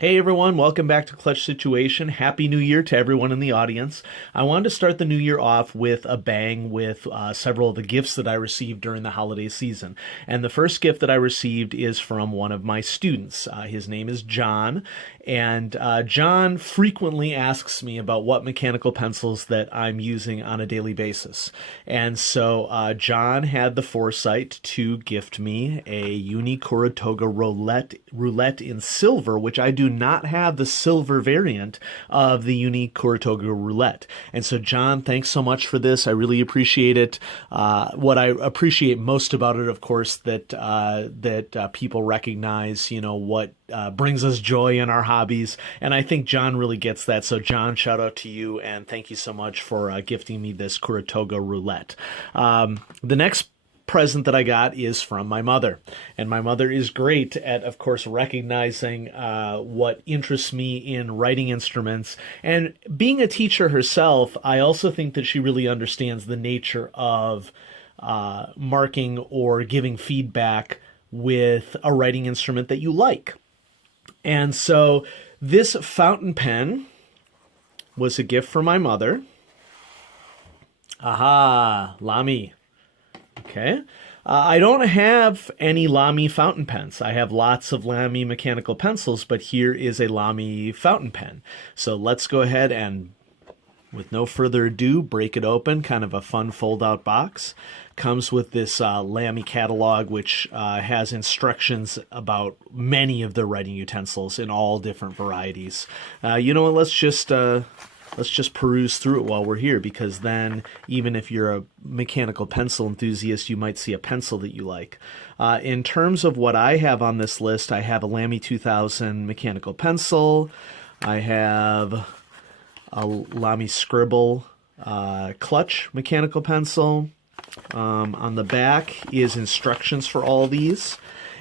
Hey everyone, welcome back to Clutch Situation. Happy New Year to everyone in the audience. I wanted to start the new year off with a bang with several of the gifts that I received during the holiday season. And the first gift that I received is from one of my students. His name is John. And John frequently asks me about what mechanical pencils that I'm using on a daily basis. And so John had the foresight to gift me a Kuru Toga Roulette in silver, which I do not have the silver variant of the Kuru Toga Roulette. And so John, thanks so much for this. I really appreciate it. What I appreciate most about it, of course, that people recognize, what brings us joy in our hobbies. And I think John really gets that. So John, shout out to you and thank you so much for gifting me this Kuru Toga Roulette. The next present that I got is from my mother. And my mother is great at, of course, recognizing what interests me in writing instruments. And being a teacher herself, I also think that she really understands the nature of marking or giving feedback with a writing instrument that you like. And so this fountain pen was a gift from my mother. Aha, Lamy. Okay. I don't have any Lamy fountain pens. I have lots of Lamy mechanical pencils, but here is a Lamy fountain pen. So let's go ahead and, with no further ado, break it open. Kind of a fun fold-out box. Comes with this Lamy catalog, which has instructions about many of the writing utensils in all different varieties. You know what? Let's just peruse through it while we're here, because then even if you're a mechanical pencil enthusiast, you might see a pencil that you like. In terms of what I have on this list, I have a Lamy 2000 mechanical pencil. I have a Lamy Scribble clutch mechanical pencil. On the back is instructions for all these.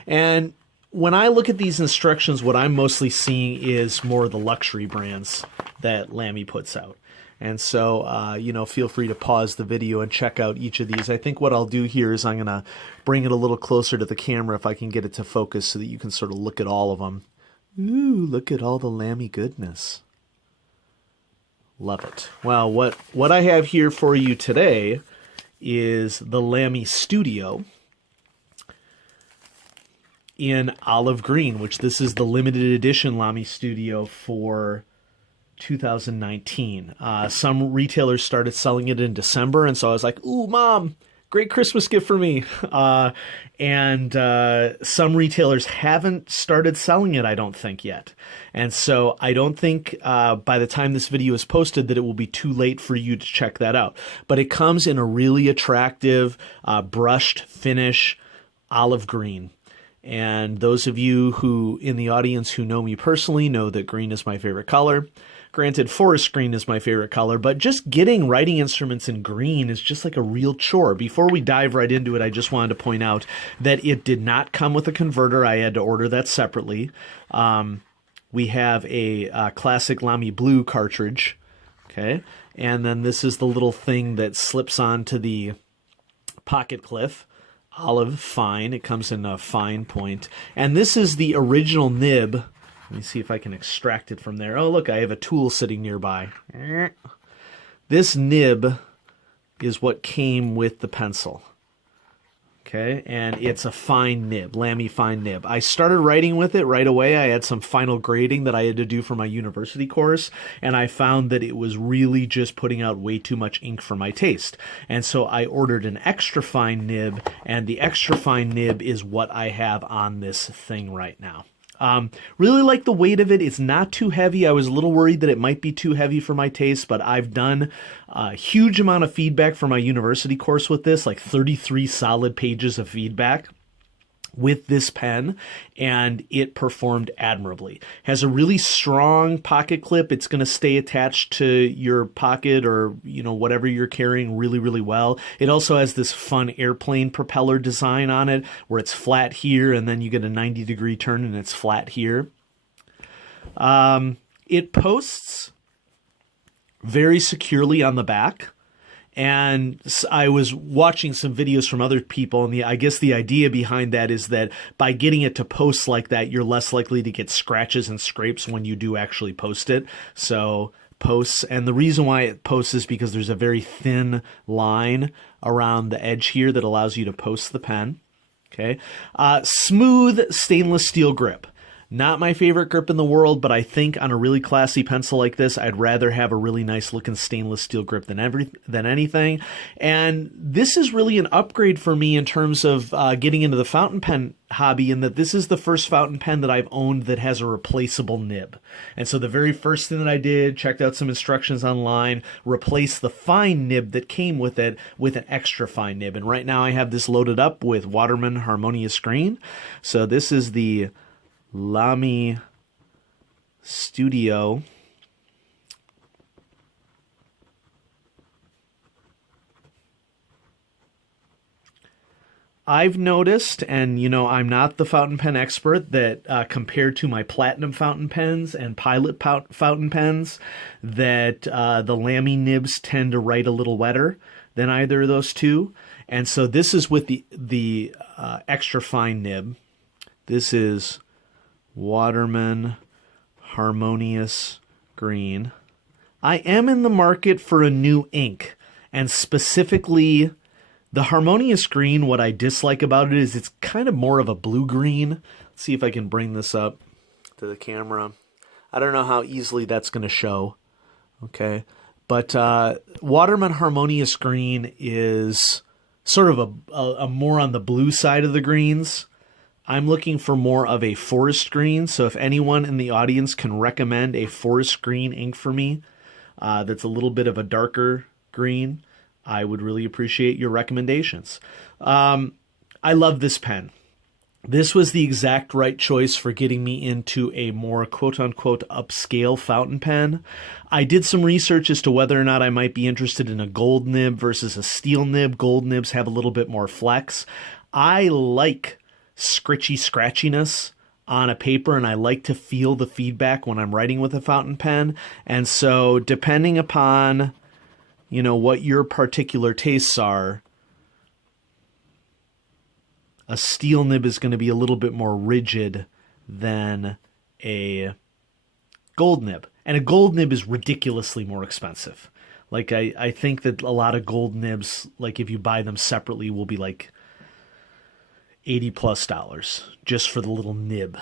And when I look at these instructions, what I'm mostly seeing is more of the luxury brands that Lamy puts out. And so, feel free to pause the video and check out each of these. I think what I'll do here is I'm going to bring it a little closer to the camera if I can get it to focus so that you can sort of look at all of them. Ooh, look at all the Lamy goodness. Love it. Well, what I have here for you today is the Lamy Studio in olive green, which this is the limited edition Lamy Studio for 2019. Some retailers started selling it in December, and so I was like, ooh, Mom, great Christmas gift for me. And some retailers haven't started selling it, I don't think, yet. And so I don't think by the time this video is posted that it will be too late for you to check that out. But it comes in a really attractive brushed finish olive green. And those of you who in the audience who know me personally know that green is my favorite color. Granted, forest green is my favorite color, but just getting writing instruments in green is just like a real chore. Before we dive right into it, I just wanted to point out that it did not come with a converter. I had to order that separately. We have a classic Lamy blue cartridge, okay? And then this is the little thing that slips onto the pocket clip. Olive fine. It comes in a fine point. And this is the original nib. Let me see if I can extract it from there. Oh, look, I have a tool sitting nearby. This nib is what came with the pencil. Okay, and it's a fine nib, Lamy fine nib. I started writing with it right away. I had some final grading that I had to do for my university course, and I found that it was really just putting out way too much ink for my taste. And so I ordered an extra fine nib, and the extra fine nib is what I have on this thing right now. Really like the weight of it. It's not too heavy. I was a little worried that it might be too heavy for my taste, but I've done a huge amount of feedback for my university course with this, like 33 solid pages of feedback with this pen, and it performed admirably. Has a really strong pocket clip. It's going to stay attached to your pocket or, whatever you're carrying really, really well. It also has this fun airplane propeller design on it where it's flat here and then you get a 90-degree turn and it's flat here. It posts very securely on the back. And I was watching some videos from other people, and I guess the idea behind that is that by getting it to post like that, you're less likely to get scratches and scrapes when you do actually post it. So posts, and the reason why it posts is because there's a very thin line around the edge here that allows you to post the pen. Okay. Smooth stainless steel grip. Not my favorite grip in the world, but I think on a really classy pencil like this, I'd rather have a really nice looking stainless steel grip than anything. And this is really an upgrade for me in terms of getting into the fountain pen hobby, in that this is the first fountain pen that I've owned that has a replaceable nib. And so the very first thing that I did, checked out some instructions online, replaced the fine nib that came with it with an extra fine nib. And right now I have this loaded up with Waterman Harmonious Green. So this is the Lamy Studio. I've noticed, and I'm not the fountain pen expert, that compared to my platinum fountain pens and Pilot fountain pens, that the Lamy nibs tend to write a little wetter than either of those two. And so this is with the extra fine nib. This is Waterman Harmonious Green. I am in the market for a new ink, and specifically the Harmonious Green. What I dislike about it is it's kind of more of a blue-green. Let's see if I can bring this up to the camera. I don't know how easily that's going to show. Okay. But Waterman Harmonious Green is sort of a more on the blue side of the greens. I'm looking for more of a forest green, so if anyone in the audience can recommend a forest green ink for me that's a little bit of a darker green, I would really appreciate your recommendations. I love this pen. This was the exact right choice for getting me into a more quote-unquote upscale fountain pen. I did some research as to whether or not I might be interested in a gold nib versus a steel nib. Gold nibs have a little bit more flex. I like scritchy scratchiness on a paper, and I like to feel the feedback when I'm writing with a fountain pen. And so depending upon, what your particular tastes are, a steel nib is going to be a little bit more rigid than a gold nib. And a gold nib is ridiculously more expensive. Like I think that a lot of gold nibs, like if you buy them separately, will be like $80+ just for the little nib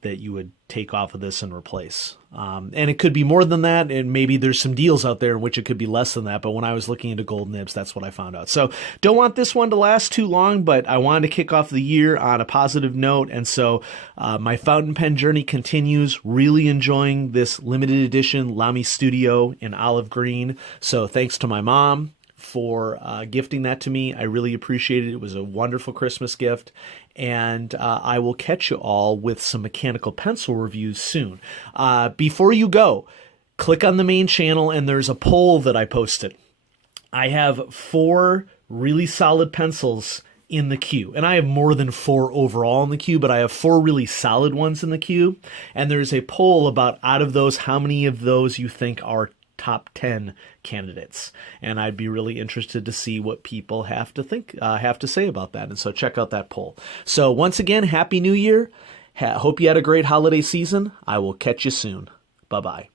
that you would take off of this and replace. And it could be more than that, and maybe there's some deals out there in which it could be less than that, but when I was looking into gold nibs, that's what I found out. So don't want this one to last too long, but I wanted to kick off the year on a positive note, and so my fountain pen journey continues. Really enjoying this limited edition Lamy Studio in olive green, so thanks to my mom for gifting that to me. I really appreciate it. It was a wonderful Christmas gift, and I will catch you all with some mechanical pencil reviews soon. Before you go, click on the main channel, and there's a poll that I posted. I have 4 really solid pencils in the queue, and I have more than 4 overall in the queue, but I have 4 really solid ones in the queue, and there's a poll about, out of those, how many of those you think are top 10 candidates, and I'd be really interested to see what people have to say about that. And so check out that poll. So once again, Happy New Year. Hope you had a great holiday season. I will catch you soon. Bye-bye.